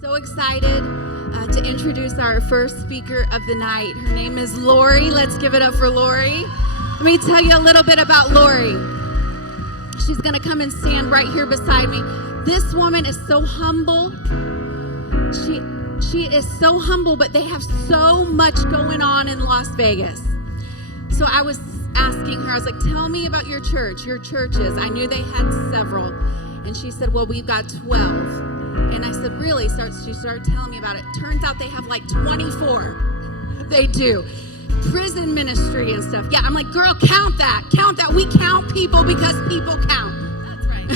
So excited to introduce our first speaker of the night. Her name is Lori. Let's give it up for Lori. Let me tell you a little bit about Lori. She's going to come and stand right here beside me. This woman is so humble. She is so humble, but they have so much going on in Las Vegas. So I was asking her, I was like, tell me about your church, your churches. I knew they had several. And she said, well, we've got 12. And I said, really? She started telling me about it. Turns out they have like 24. They do. Prison ministry and stuff. Yeah, I'm like, girl, count that. Count that. We count people because people count. That's right.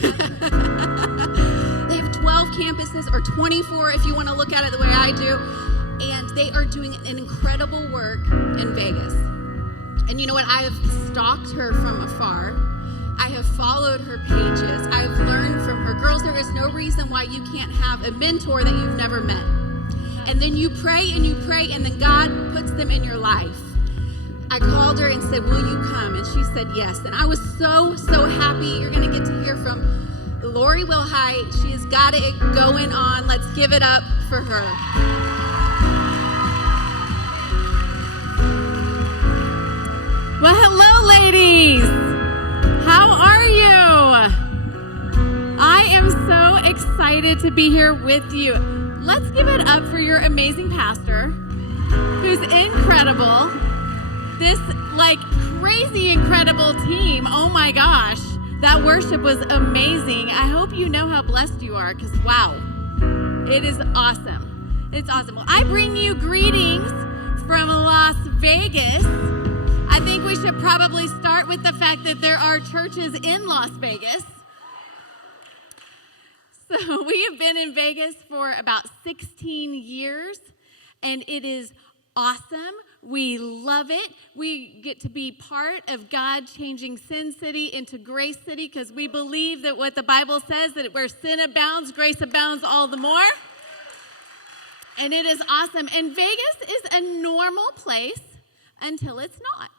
They have 12 campuses, or 24 if you want to look at it the way I do. And they are doing an incredible work in Vegas. And you know what? I have stalked her from afar. I have followed her pages. I've learned from her. Girls, there is no reason why you can't have a mentor that you've never met. And then you pray, and then God puts them in your life. I called her and said, will you come? And she said yes. And I was so happy. You're going to get to hear from Lori Wilhite. She has got it going on. Let's give it up for her. Well, hello, ladies. How are you? I am so excited to be here with you. Let's give it up for your amazing pastor, who's incredible. This crazy incredible team. Oh my gosh, that worship was amazing. I hope you know how blessed you are, because wow, it is awesome. It's awesome. Well, I bring you greetings from Las Vegas. I think we should probably start with the fact that there are churches in Las Vegas. So we have been in Vegas for about 16 years, and it is awesome. We love it. We get to be part of God changing Sin City into Grace City, because we believe that what the Bible says, that where sin abounds, grace abounds all the more. And it is awesome. And Vegas is a normal place until it's not,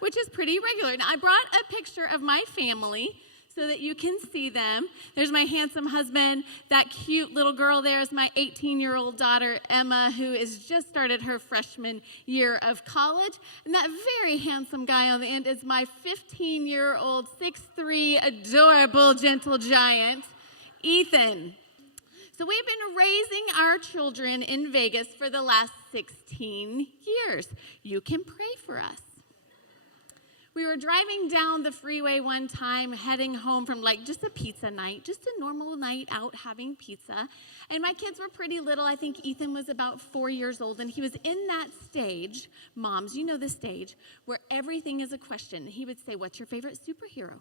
which is pretty regular. Now, I brought a picture of my family so that you can see them. There's my handsome husband. That cute little girl there is my 18-year-old daughter, Emma, who has just started her freshman year of college. And that very handsome guy on the end is my 15-year-old, 6'3", adorable, gentle giant, Ethan. So we've been raising our children in Vegas for the last 16 years. You can pray for us. We were driving down the freeway one time, heading home from just a pizza night, just a normal night out having pizza. And my kids were pretty little. I think Ethan was about 4 years old, and he was in that stage, moms, you know the stage, where everything is a question. He would say, what's your favorite superhero?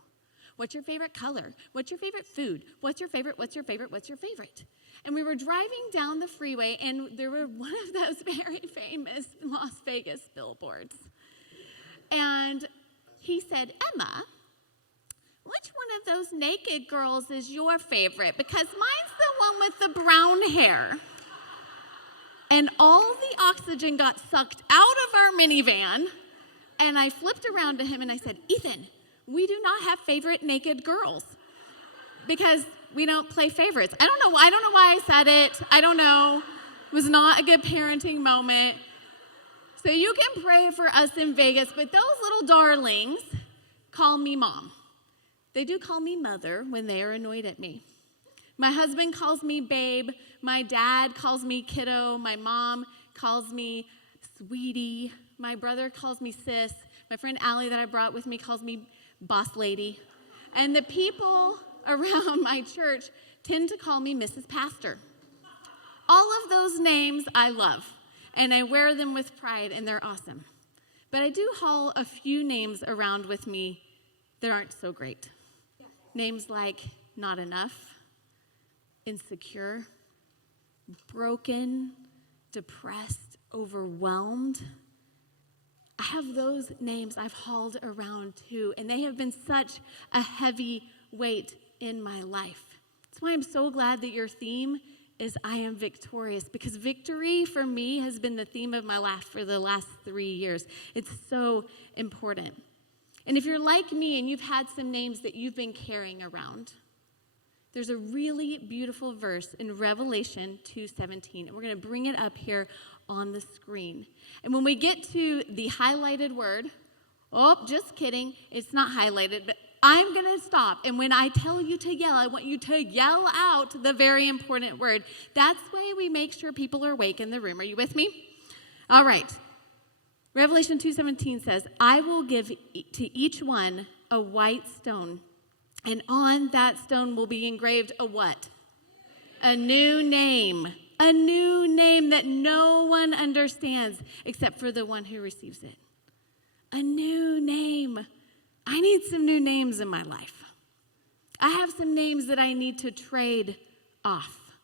What's your favorite color? What's your favorite food? What's your favorite? What's your favorite? What's your favorite? And we were driving down the freeway, and there were one of those very famous Las Vegas billboards. And he said, Emma, which one of those naked girls is your favorite? Because mine's the one with the brown hair. And all the oxygen got sucked out of our minivan, and I flipped around to him and I said, Ethan, we do not have favorite naked girls, because we don't play favorites. I don't know why I said it. I don't know. It was not a good parenting moment. So you can pray for us in Vegas, but those little darlings call me mom. They do call me mother when they are annoyed at me. My husband calls me babe. My dad calls me kiddo. My mom calls me sweetie. My brother calls me sis. My friend Allie that I brought with me calls me boss lady. And the people around my church tend to call me Mrs. Pastor. All of those names I love, and I wear them with pride, and they're awesome. But I do haul a few names around with me that aren't so great. Names like not enough, insecure, broken, depressed, overwhelmed. I have those names I've hauled around too, and they have been such a heavy weight in my life. That's why I'm so glad that your theme is I am victorious, because victory for me has been the theme of my life for the last 3 years. It's so important. And if you're like me and you've had some names that you've been carrying around, there's a really beautiful verse in Revelation 2:17, and we're going to bring it up here on the screen. And when we get to the highlighted word, just kidding, it's not highlighted, but I'm going to stop. And when I tell you to yell, I want you to yell out the very important word. That's why we make sure people are awake in the room. Are you with me? All right. Revelation 2:17 says, I will give to each one a white stone, and on that stone will be engraved a what? A new name. A new name that no one understands except for the one who receives it. A new name. I need some new names in my life. I have some names that I need to trade off.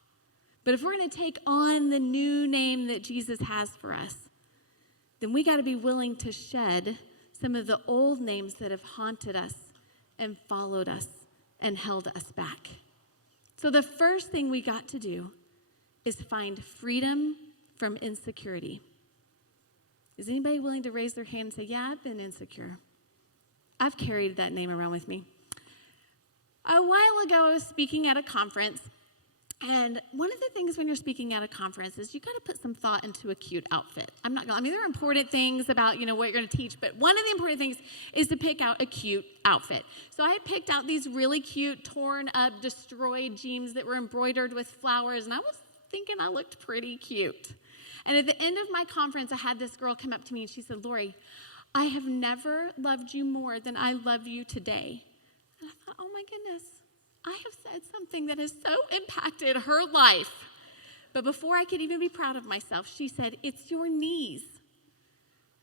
But if we're going to take on the new name that Jesus has for us, then we got to be willing to shed some of the old names that have haunted us and followed us and held us back. So the first thing we got to do is find freedom from insecurity. Is anybody willing to raise their hand and say, yeah, I've been insecure? I've carried that name around with me. A while ago, I was speaking at a conference, and one of the things when you're speaking at a conference is you got to put some thought into a cute outfit. There are important things about, what you're going to teach, but one of the important things is to pick out a cute outfit. So I had picked out these really cute, torn up, destroyed jeans that were embroidered with flowers, and I was thinking I looked pretty cute. And at the end of my conference, I had this girl come up to me, and she said, Lori, I have never loved you more than I love you today. And I thought, oh my goodness, I have said something that has so impacted her life. But before I could even be proud of myself, she said, it's your knees.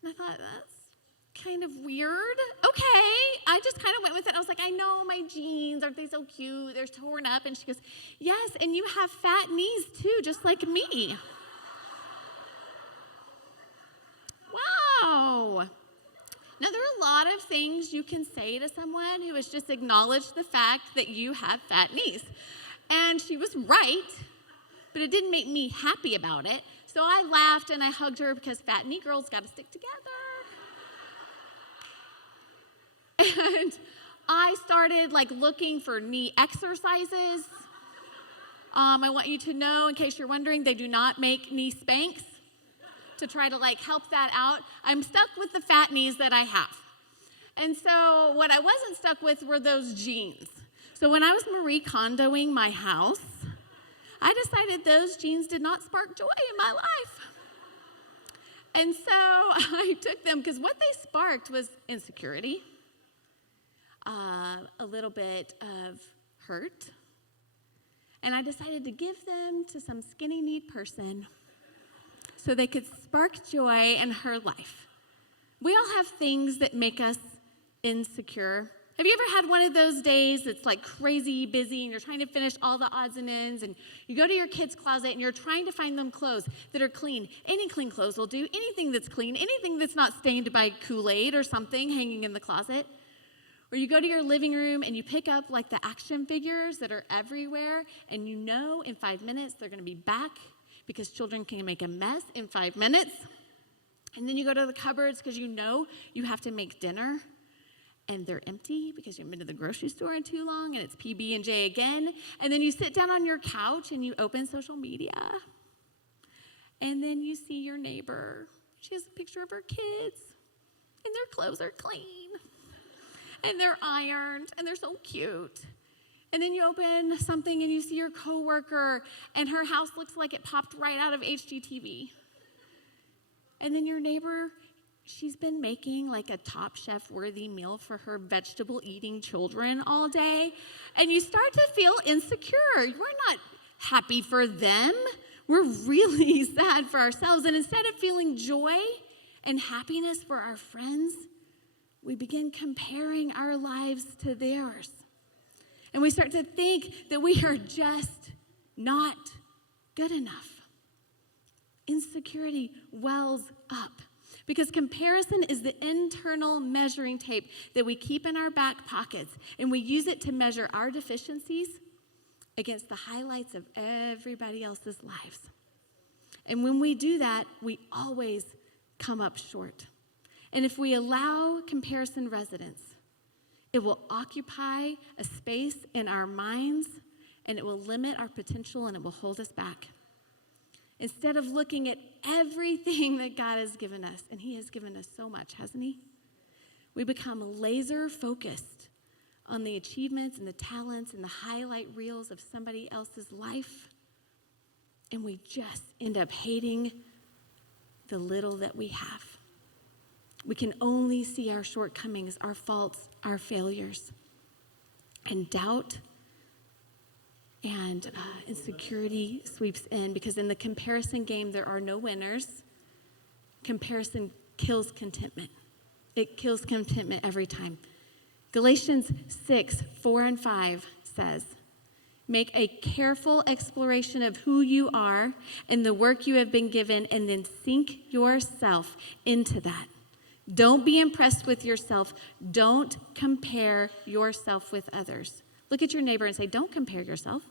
And I thought, that's kind of weird. Okay. I just kind of went with it. I was like, I know my jeans, aren't they so cute? They're torn up. And she goes, yes, and you have fat knees too, just like me. Wow. Now, there are a lot of things you can say to someone who has just acknowledged the fact that you have fat knees. And she was right, but it didn't make me happy about it. So I laughed and I hugged her because fat knee girls got to stick together. And I started looking for knee exercises. I want you to know, in case you're wondering, they do not make knee spanks to try to help that out. I'm stuck with the fat knees that I have. And so what I wasn't stuck with were those jeans. So when I was Marie Kondoing my house, I decided those jeans did not spark joy in my life. And so I took them because what they sparked was insecurity, a little bit of hurt, and I decided to give them to some skinny-kneed person so they could spark joy in her life. We all have things that make us insecure. Have you ever had one of those days that's crazy busy and you're trying to finish all the odds and ends and you go to your kid's closet and you're trying to find them clothes that are clean. Any clean clothes will do. Anything that's clean, anything that's not stained by Kool-Aid or something hanging in the closet. Or you go to your living room and you pick up the action figures that are everywhere and you know in 5 minutes they're going to be back because children can make a mess in 5 minutes. And then you go to the cupboards because you know you have to make dinner and they're empty because you haven't been to the grocery store in too long and it's PB&J again. And then you sit down on your couch and you open social media. And then you see your neighbor. She has a picture of her kids and their clothes are clean and they're ironed and they're so cute. And then you open something and you see your coworker and her house looks like it popped right out of HGTV. And then your neighbor, she's been making a Top Chef worthy meal for her vegetable eating children all day. And you start to feel insecure. We're not happy for them. We're really sad for ourselves. And instead of feeling joy and happiness for our friends, we begin comparing our lives to theirs. And we start to think that we are just not good enough. Insecurity wells up because comparison is the internal measuring tape that we keep in our back pockets, and we use it to measure our deficiencies against the highlights of everybody else's lives. And when we do that, we always come up short. And if we allow comparison residence, it will occupy a space in our minds and it will limit our potential and it will hold us back. Instead of looking at everything that God has given us, and he has given us so much, hasn't he? We become laser focused on the achievements and the talents and the highlight reels of somebody else's life, and we just end up hating the little that we have. We can only see our shortcomings, our faults, our failures, and doubt and insecurity sweeps in, because in the comparison game, there are no winners. Comparison kills contentment. It kills contentment every time. Galatians 6:4-5 says, make a careful exploration of who you are and the work you have been given, and then sink yourself into that. Don't be impressed with yourself. Don't compare yourself with others. Look at your neighbor and say, don't compare yourself.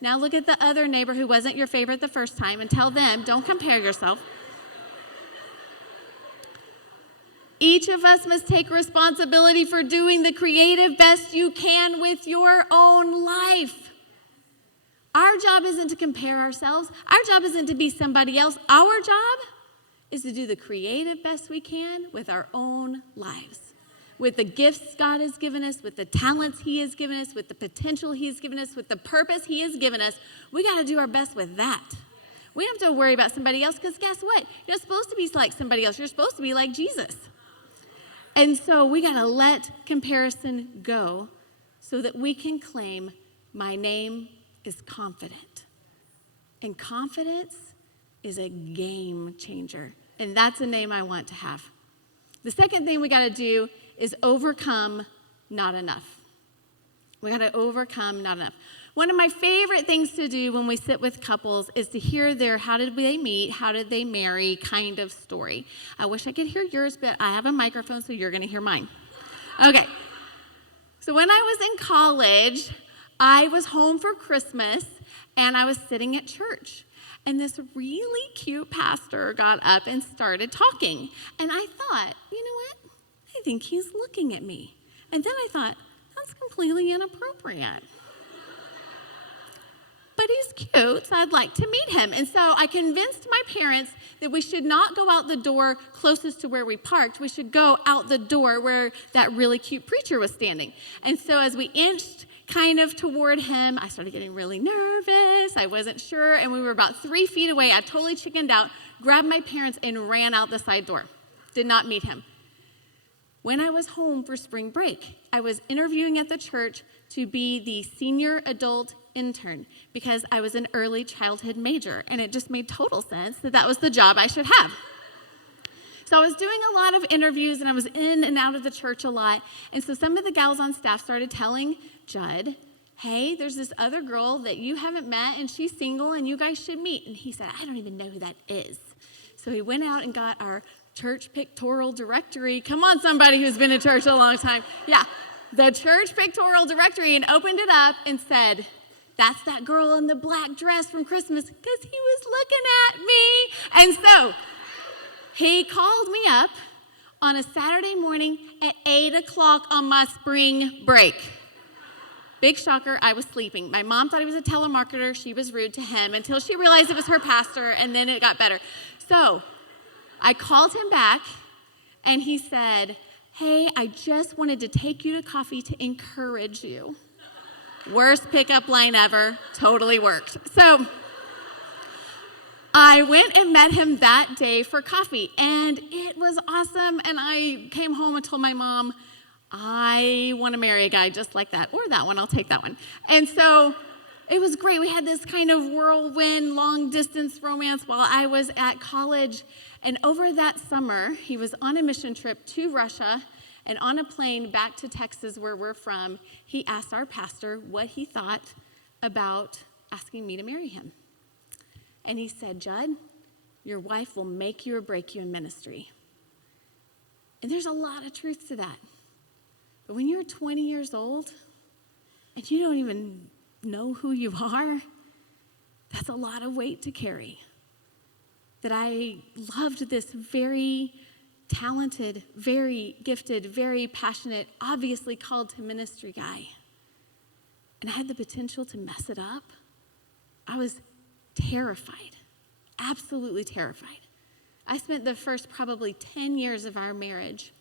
Now look at the other neighbor who wasn't your favorite the first time and tell them, don't compare yourself. Each of us must take responsibility for doing the creative best you can with your own life. Our job isn't to compare ourselves. Our job isn't to be somebody else. Our job is to do the creative best we can with our own lives, with the gifts God has given us, with the talents he has given us, with the potential he has given us, with the purpose he has given us. We got to do our best with that. We don't have to worry about somebody else, because guess what? You're not supposed to be like somebody else. You're supposed to be like Jesus. And so we got to let comparison go so that we can claim, my name is confident. And confidence is a game changer. And that's a name I want to have. The second thing we got to do is overcome not enough. We got to overcome not enough. One of my favorite things to do when we sit with couples is to hear their how did they meet, how did they marry kind of story. I wish I could hear yours, but I have a microphone, so you're going to hear mine. Okay. So when I was in college, I was home for Christmas, and I was sitting at church. And this really cute pastor got up and started talking. And I thought, you know what? I think he's looking at me. And then I thought, that's completely inappropriate. But he's cute, so I'd like to meet him. And so I convinced my parents that we should not go out the door closest to where we parked. We should go out the door where that really cute preacher was standing. And so as we inched kind of toward him, I started getting really nervous. I wasn't sure, and we were about 3 feet away. I totally chickened out, grabbed my parents, and ran out the side door. Did not meet him. When I was home for spring break, I was interviewing at the church to be the senior adult intern because I was an early childhood major, and it just made total sense that that was the job I should have. So I was doing a lot of interviews, and I was in and out of the church a lot, and so some of the gals on staff started telling Judd, hey, there's this other girl that you haven't met, and she's single, and you guys should meet. And he said, I don't even know who that is. So he went out and got our church pictorial directory. Come on, somebody who's been in church a long time. Yeah, the church pictorial directory, and opened it up and said, that's that girl in the black dress from Christmas, because he was looking at me. And so he called me up on a Saturday morning at 8 o'clock on my spring break. Big shocker, I was sleeping. My mom thought he was a telemarketer. She was rude to him until she realized it was her pastor, and then it got better. So I called him back, and he said, hey, I just wanted to take you to coffee to encourage you. Worst pickup line ever, totally worked. So I went and met him that day for coffee, and it was awesome, and I came home and told my mom, I want to marry a guy just like that, or that one, I'll take that one. And so it was great. We had this kind of whirlwind, long-distance romance while I was at college, and over that summer, he was on a mission trip to Russia, and on a plane back to Texas, where we're from, he asked our pastor what he thought about asking me to marry him. And he said, Judd, your wife will make you or break you in ministry. And there's a lot of truth to that. But when you're 20 years old and you don't even know who you are, that's a lot of weight to carry. That I loved this very talented, very gifted, very passionate, obviously called to ministry guy. and I had the potential to mess it up, I was terrified, absolutely terrified. I spent the first probably 10 years of our marriage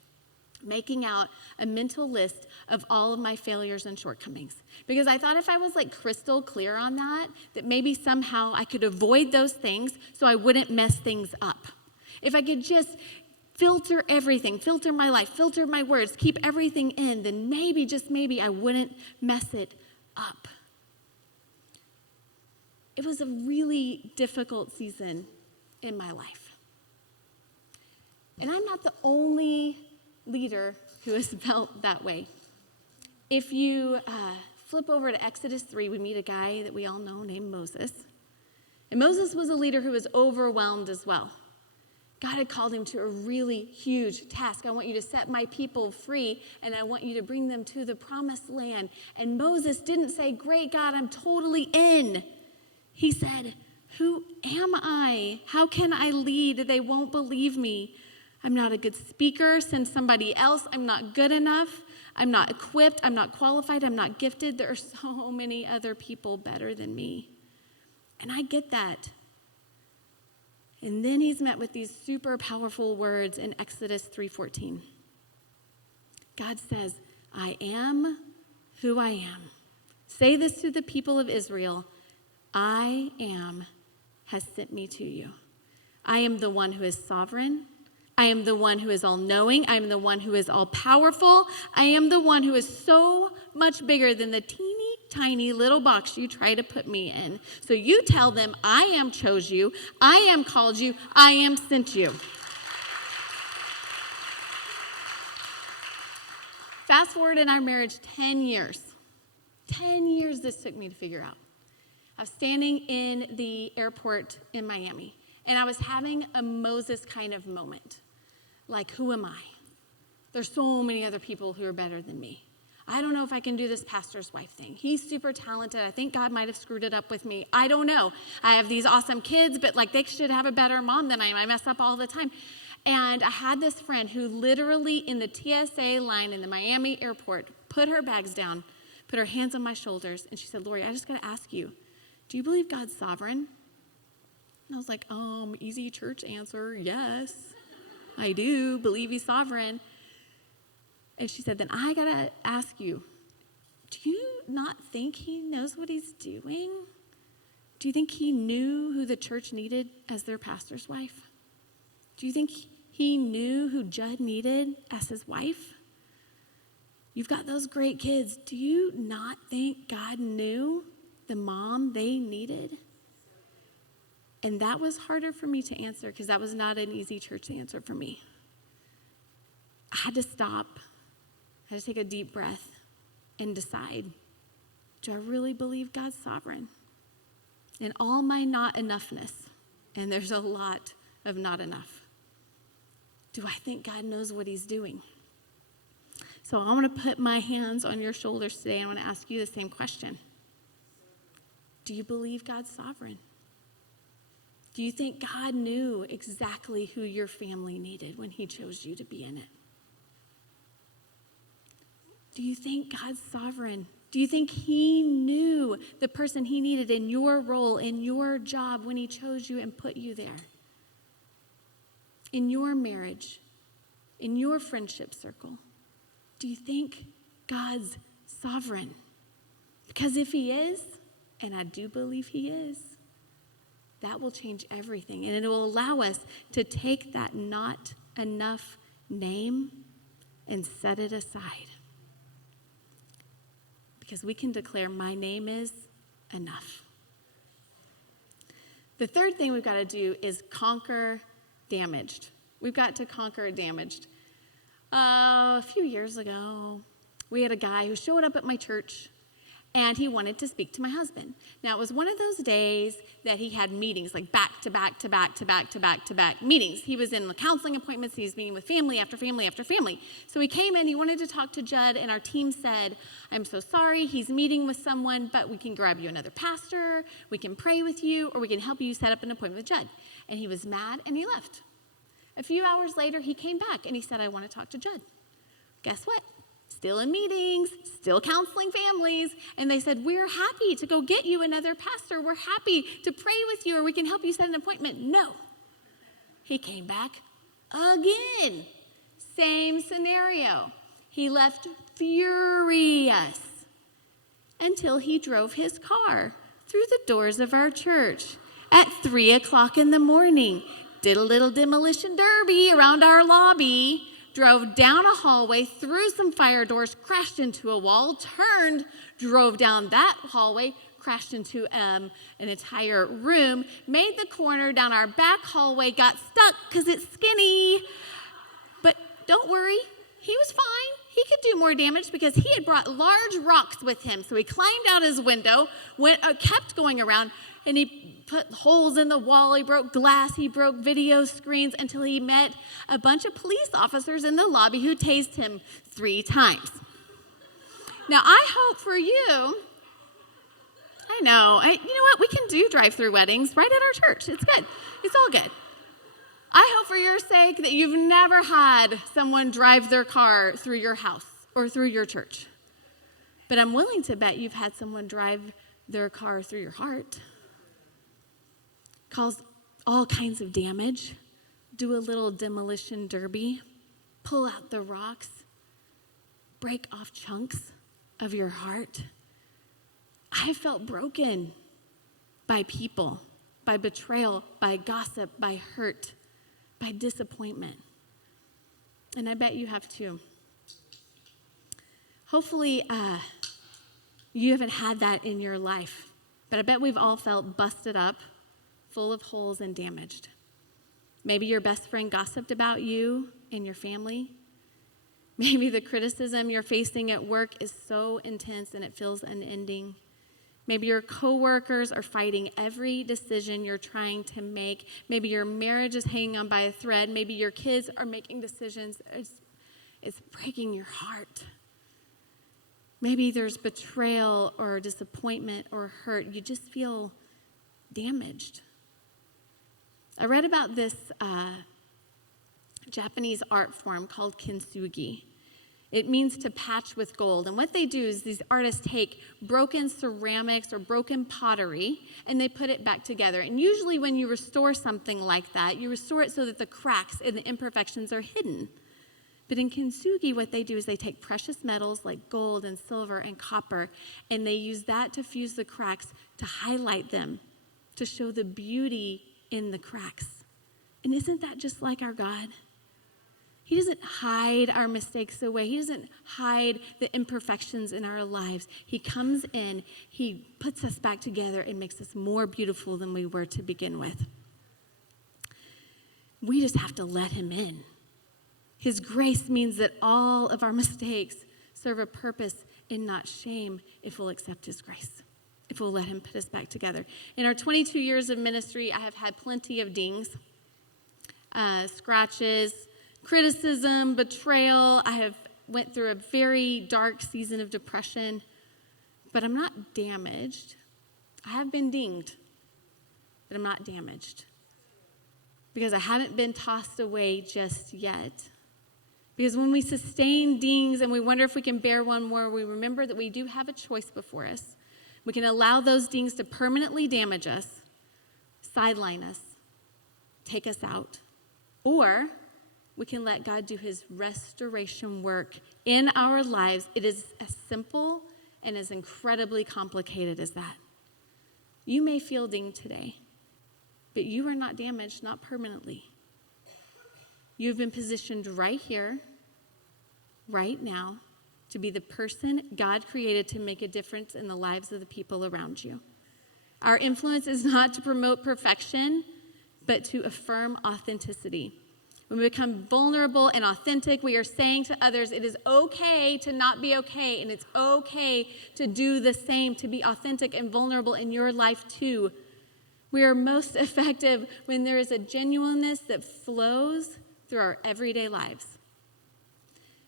making out a mental list of all of my failures and shortcomings. Because I thought if I was like crystal clear on that maybe somehow I could avoid those things so I wouldn't mess things up. If I could just filter everything, filter my life, filter my words, keep everything in, then maybe, just maybe, I wouldn't mess it up. It was a really difficult season in my life. And I'm not the only leader who has felt that way. If you flip over to Exodus 3, we meet a guy that we all know named Moses. And Moses was a leader who was overwhelmed as well. God had called him to a really huge task. I want you to set my people free, and I want you to bring them to the promised land. And Moses didn't say, great, God, I'm totally in. He said, who am I? How can I lead? They won't believe me. I'm not a good speaker. Send somebody else. I'm not good enough. I'm not equipped. I'm not qualified. I'm not gifted. There are so many other people better than me. And I get that. And then he's met with these super powerful words in Exodus 3:14. God says, I am who I am. Say this to the people of Israel. I am has sent me to you. I am the one who is sovereign. I am the one who is all-knowing. I am the one who is all-powerful. I am the one who is so much bigger than the teeny tiny little box you try to put me in. So you tell them, I am chose you. I am called you. I am sent you. Fast forward in our marriage 10 years. 10 years this took me to figure out. I was standing in the airport in Miami, and I was having a Moses kind of moment. Like, who am I? There's so many other people who are better than me. I don't know if I can do this pastor's wife thing. He's super talented. I think God might have screwed it up with me. I don't know. I have these awesome kids, but like they should have a better mom than I am. I mess up all the time. And I had this friend who literally in the TSA line in the Miami airport put her bags down, put her hands on my shoulders, and she said, Lori, I just got to ask you, do you believe God's sovereign? And I was like, easy church answer, yes, I do believe he's sovereign. And she said, then I gotta ask you, do you not think he knows what he's doing? Do you think he knew who the church needed as their pastor's wife? Do you think he knew who Judd needed as his wife? You've got those great kids. Do you not think God knew the mom they needed? And that was harder for me to answer because that was not an easy church answer for me. I had to stop. I had to take a deep breath and decide, do I really believe God's sovereign? In all my not enoughness, and there's a lot of not enough, do I think God knows what he's doing? So I want to put my hands on your shoulders today and I want to ask you the same question. Do you believe God's sovereign? Do you think God knew exactly who your family needed when he chose you to be in it? Do you think God's sovereign? Do you think he knew the person he needed in your role, in your job when he chose you and put you there? In your marriage, in your friendship circle? Do you think God's sovereign? Because if he is, and I do believe he is, that will change everything. And it will allow us to take that not enough name and set it aside. Because we can declare, my name is enough. The third thing we've got to do is conquer damaged. We've got to conquer damaged. A few years ago, we had a guy who showed up at my church, and he wanted to speak to my husband. Now, it was one of those days that he had meetings, like back to back to back to back to back to back meetings. He was in the counseling appointments. He was meeting with family after family after family. So he came in, he wanted to talk to Judd, and our team said, I'm so sorry, he's meeting with someone, but we can grab you another pastor, we can pray with you, or we can help you set up an appointment with Judd. And he was mad, and he left. A few hours later, he came back, and he said, I want to talk to Judd. Guess what? still in meetings, still counseling families. And they said, we're happy to go get you another pastor. We're happy to pray with you, or we can help you set an appointment. No. He came back again. Same scenario. He left furious until he drove his car through the doors of our church at 3 o'clock in the morning, did a little demolition derby around our lobby, drove down a hallway, through some fire doors, crashed into a wall, turned, drove down that hallway, crashed into an entire room, made the corner down our back hallway, got stuck because it's skinny. But don't worry, he was fine. He could do more damage because he had brought large rocks with him. So he climbed out his window, kept going around, and he put holes in the wall. He broke glass. He broke video screens until he met a bunch of police officers in the lobby who tased him 3 times. Now, I hope for you, you know what? We can do drive-through weddings right at our church. It's good. It's all good. I hope for your sake that you've never had someone drive their car through your house or through your church. But I'm willing to bet you've had someone drive their car through your heart, cause all kinds of damage, do a little demolition derby, pull out the rocks, break off chunks of your heart. I felt broken by people, by betrayal, by gossip, by hurt, by disappointment. And I bet you have too. Hopefully, you haven't had that in your life, but I bet we've all felt busted up, full of holes and damaged. Maybe your best friend gossiped about you and your family. Maybe the criticism you're facing at work is so intense and it feels unending. Maybe your coworkers are fighting every decision you're trying to make. Maybe your marriage is hanging on by a thread. Maybe your kids are making decisions. It's breaking your heart. Maybe there's betrayal or disappointment or hurt. You just feel damaged. I read about this Japanese art form called kintsugi. It means to patch with gold. And what they do is these artists take broken ceramics or broken pottery and they put it back together. And usually when you restore something like that, you restore it so that the cracks and the imperfections are hidden. But in kintsugi, what they do is they take precious metals like gold and silver and copper, and they use that to fuse the cracks, to highlight them, to show the beauty in the cracks. And isn't that just like our God? He doesn't hide our mistakes away. He doesn't hide the imperfections in our lives. He comes in, he puts us back together and makes us more beautiful than we were to begin with. We just have to let him in. His grace means that all of our mistakes serve a purpose and not shame if we'll accept his grace, if we'll let him put us back together. In our 22 years of ministry, I have had plenty of dings, scratches, criticism, betrayal. I have went through a very dark season of depression, but I'm not damaged. I have been dinged, but I'm not damaged because I haven't been tossed away just yet. Because when we sustain dings and we wonder if we can bear one more, we remember that we do have a choice before us. We can allow those dings to permanently damage us, sideline us, take us out, or we can let God do his restoration work in our lives. It is as simple and as incredibly complicated as that. You may feel dinged today, but you are not damaged, not permanently. You've been positioned right here, right now, to be the person God created to make a difference in the lives of the people around you. Our influence is not to promote perfection, but to affirm authenticity. When we become vulnerable and authentic, we are saying to others, it is okay to not be okay, and it's okay to do the same, to be authentic and vulnerable in your life too. We are most effective when there is a genuineness that flows through our everyday lives.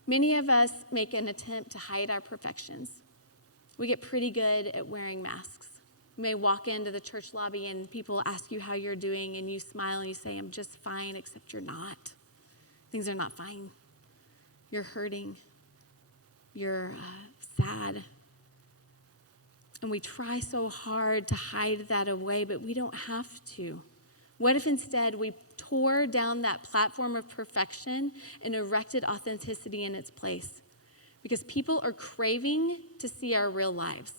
Many of us make an attempt to hide our perfections. We get pretty good at wearing masks. You may walk into the church lobby and people ask you how you're doing and you smile and you say, I'm just fine, except you're not. Things are not fine. You're hurting. you're sad. And we try so hard to hide that away, but we don't have to. What if instead we tore down that platform of perfection and erected authenticity in its place? Because people are craving to see our real lives.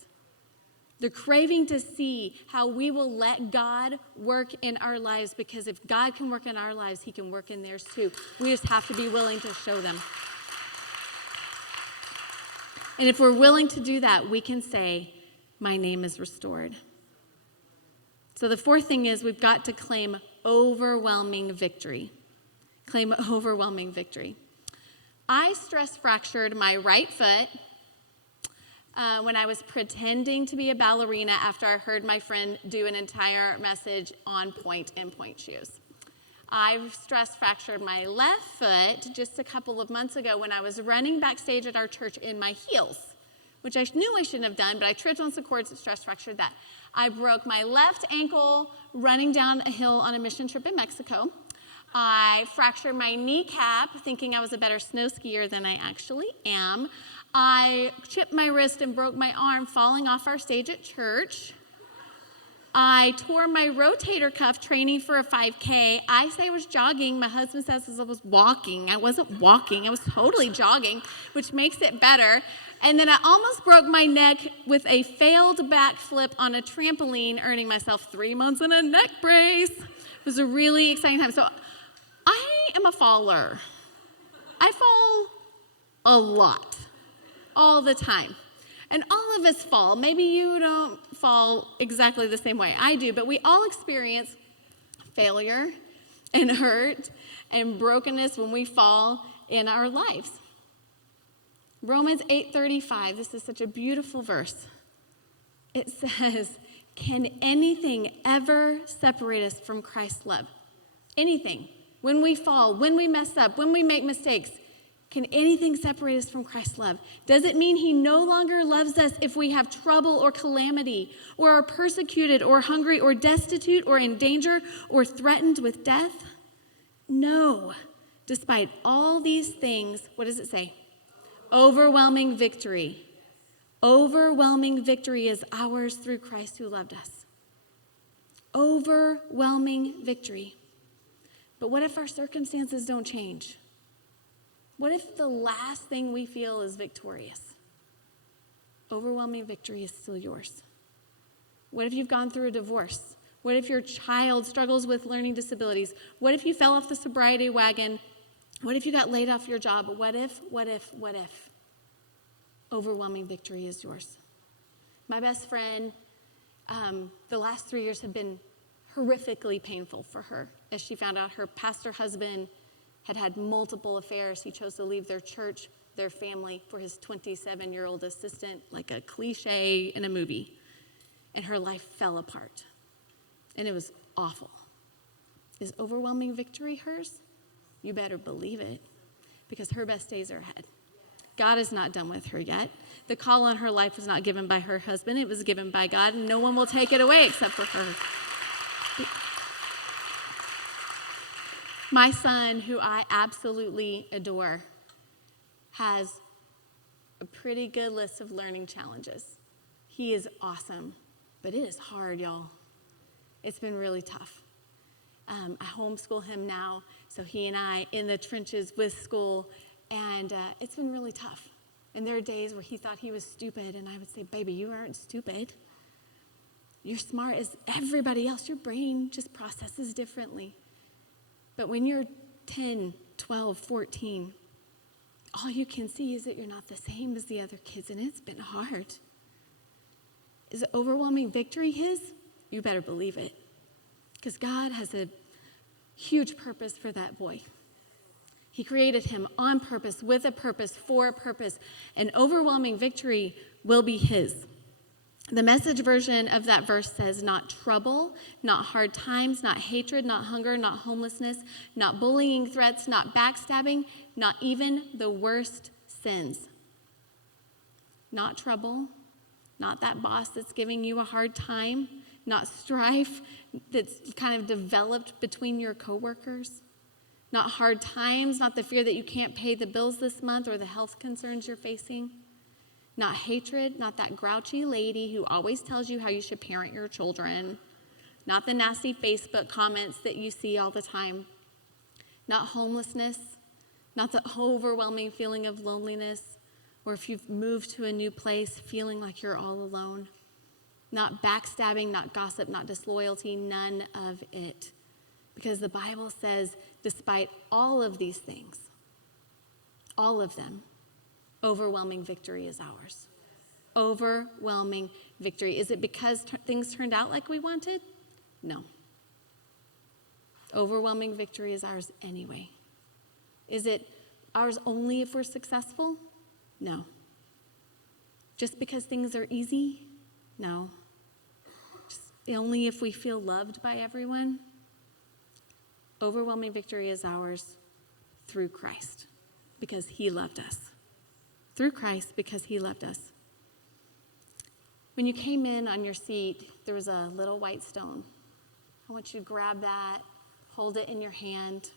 They're craving to see how we will let God work in our lives, because if God can work in our lives, he can work in theirs too. We just have to be willing to show them. And if we're willing to do that, we can say, my name is restored. So the fourth thing is we've got to claim overwhelming victory. Claim overwhelming victory. I stress fractured my right foot when I was pretending to be a ballerina after I heard my friend do an entire message on point in point shoes. I've stress fractured my left foot just a couple of months ago when I was running backstage at our church in my heels, which I knew I shouldn't have done, but I tripped on some cords and stress fractured that. I broke my left ankle running down a hill on a mission trip in Mexico. I fractured my kneecap thinking I was a better snow skier than I actually am. I chipped my wrist and broke my arm falling off our stage at church. I tore my rotator cuff training for a 5K. I say I was jogging. My husband says I was walking. I wasn't walking. I was totally jogging, which makes it better. And then I almost broke my neck with a failed backflip on a trampoline, earning myself 3 months in a neck brace. It was a really exciting time. So I am a faller. I fall a lot, all the time. And all of us fall. Maybe you don't fall exactly the same way I do, but we all experience failure and hurt and brokenness when we fall in our lives. Romans 8:35, this is such a beautiful verse. It says, can anything ever separate us from Christ's love? Anything. When we fall, when we mess up, when we make mistakes, can anything separate us from Christ's love? Does it mean he no longer loves us if we have trouble or calamity, or are persecuted or hungry or destitute or in danger or threatened with death? No. Despite all these things, what does it say? Overwhelming victory. Overwhelming victory is ours through Christ who loved us. Overwhelming victory. But what if our circumstances don't change? What if the last thing we feel is victorious? Overwhelming victory is still yours. What if you've gone through a divorce? What if your child struggles with learning disabilities? What if you fell off the sobriety wagon? What if you got laid off your job? What if? Overwhelming victory is yours. My best friend, the last 3 years have been horrifically painful for her as she found out her pastor husband had had multiple affairs. He chose to leave their church, their family, for his 27-year-old assistant, like a cliche in a movie. And her life fell apart. And it was awful. Is overwhelming victory hers? You better believe it, because her best days are ahead. God is not done with her yet. The call on her life was not given by her husband. It was given by God, and no one will take it away except for her. My son, who I absolutely adore, has a pretty good list of learning challenges. He is awesome, but it is hard, y'all. It's been really tough. I homeschool him now, so he and I in the trenches with school, and it's been really tough. And there are days where he thought he was stupid, and I would say, baby, you aren't stupid. You're smart as everybody else. Your brain just processes differently. But when you're 10, 12, 14, all you can see is that you're not the same as the other kids, and it's been hard. Is it overwhelming victory his? You better believe it, because God has a huge purpose for that boy. He created him on purpose, with a purpose, for a purpose, and overwhelming victory will be his. The Message version of that verse says, not trouble, not hard times, not hatred, not hunger, not homelessness, not bullying threats, not backstabbing, not even the worst sins. Not trouble, not that boss that's giving you a hard time, not strife that's kind of developed between your coworkers, not hard times, not the fear that you can't pay the bills this month or the health concerns you're facing. Not hatred, not that grouchy lady who always tells you how you should parent your children, not the nasty Facebook comments that you see all the time, not homelessness, not the overwhelming feeling of loneliness, or if you've moved to a new place feeling like you're all alone, not backstabbing, not gossip, not disloyalty, none of it. Because the Bible says, despite all of these things, all of them, overwhelming victory is ours. Overwhelming victory. Is it because things turned out like we wanted? No. Overwhelming victory is ours anyway. Is it ours only if we're successful? No. Just because things are easy? No. Just only if we feel loved by everyone? Overwhelming victory is ours through Christ, because he loved us. Through Christ, because he loved us. When you came in on your seat, there was a little white stone. I want you to grab that, hold it in your hand.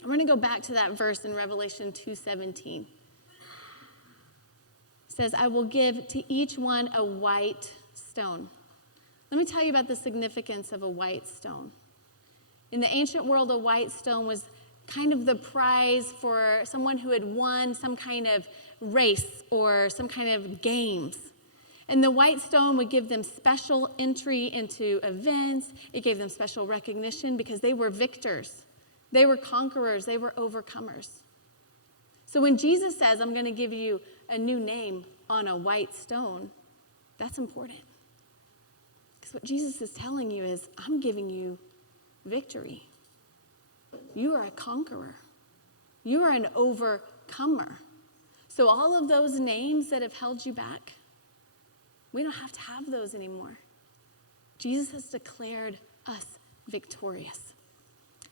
We're going to go back to that verse in Revelation 2:17. It says, I will give to each one a white stone. Let me tell you about the significance of a white stone. In the ancient world, a white stone was kind of the prize for someone who had won some kind of race or some kind of games. And the white stone would give them special entry into events. It gave them special recognition because they were victors. They were conquerors. They were overcomers. So when Jesus says, I'm going to give you a new name on a white stone, that's important. Because what Jesus is telling you is, I'm giving you victory. You are a conqueror. You are an overcomer. So all of those names that have held you back, we don't have to have those anymore. Jesus has declared us victorious.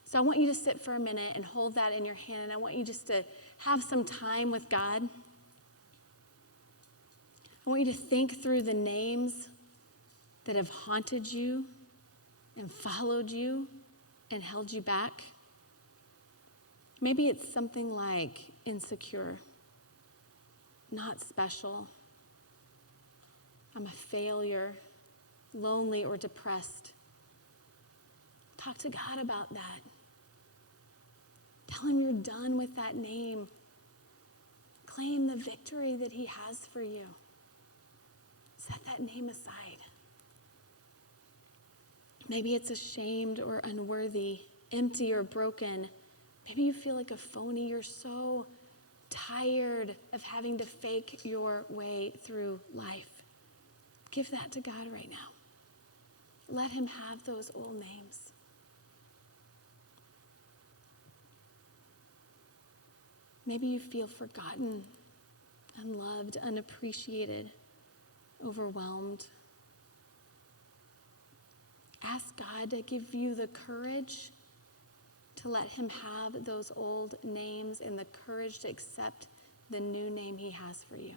So I want you to sit for a minute and hold that in your hand, and I want you just to have some time with God. I want you to think through the names that have haunted you and followed you and held you back. Maybe it's something like insecure, not special, I'm a failure, lonely, or depressed. Talk to God about that. Tell him you're done with that name. Claim the victory that he has for you. Set that name aside. Maybe it's ashamed or unworthy, empty or broken. Maybe you feel like a phony. You're so tired of having to fake your way through life. Give that to God right now. Let him have those old names. Maybe you feel forgotten, unloved, unappreciated, overwhelmed. Ask God to give you the courage to let him have those old names and the courage to accept the new name he has for you.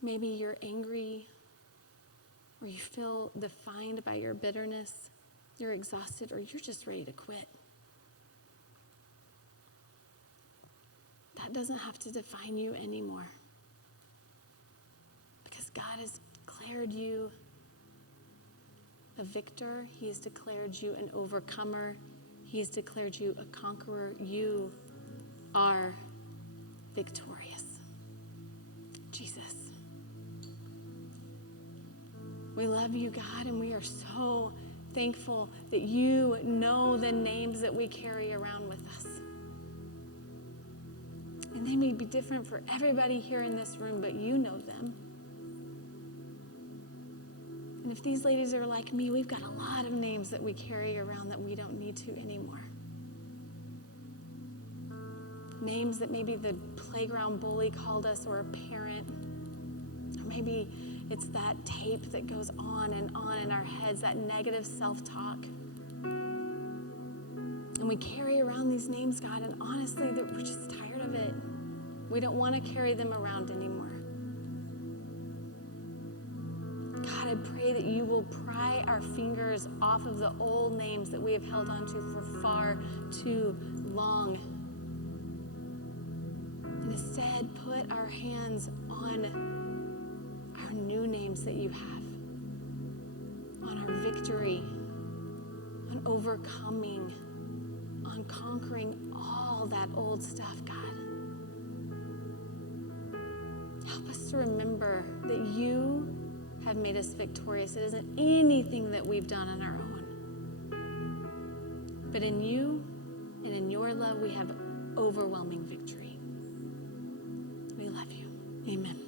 Maybe you're angry, or you feel defined by your bitterness. You're exhausted, or you're just ready to quit. That doesn't have to define you anymore. Because God has declared you a victor. He has declared you an overcomer. He has declared you a conqueror. You are victorious. Jesus. We love you, God, and we are so thankful that you know the names that we carry around with us. And they may be different for everybody here in this room, but you know them. And if these ladies are like me, we've got a lot of names that we carry around that we don't need to anymore. Names that maybe the playground bully called us, or a parent, or maybe it's that tape that goes on in our heads, that negative self-talk. And we carry around these names, God, and honestly, that we're just tired of it. We don't want to carry them around anymore. God, I pray that you will pry our fingers off of the old names that we have held on to for far too long. instead put our hands on our new names that you have, on our victory, on overcoming, on conquering all that old stuff, God. Help us to remember that you have made us victorious. It isn't anything that we've done on our own. But in you and in your love, we have overwhelming victory. We love you. Amen.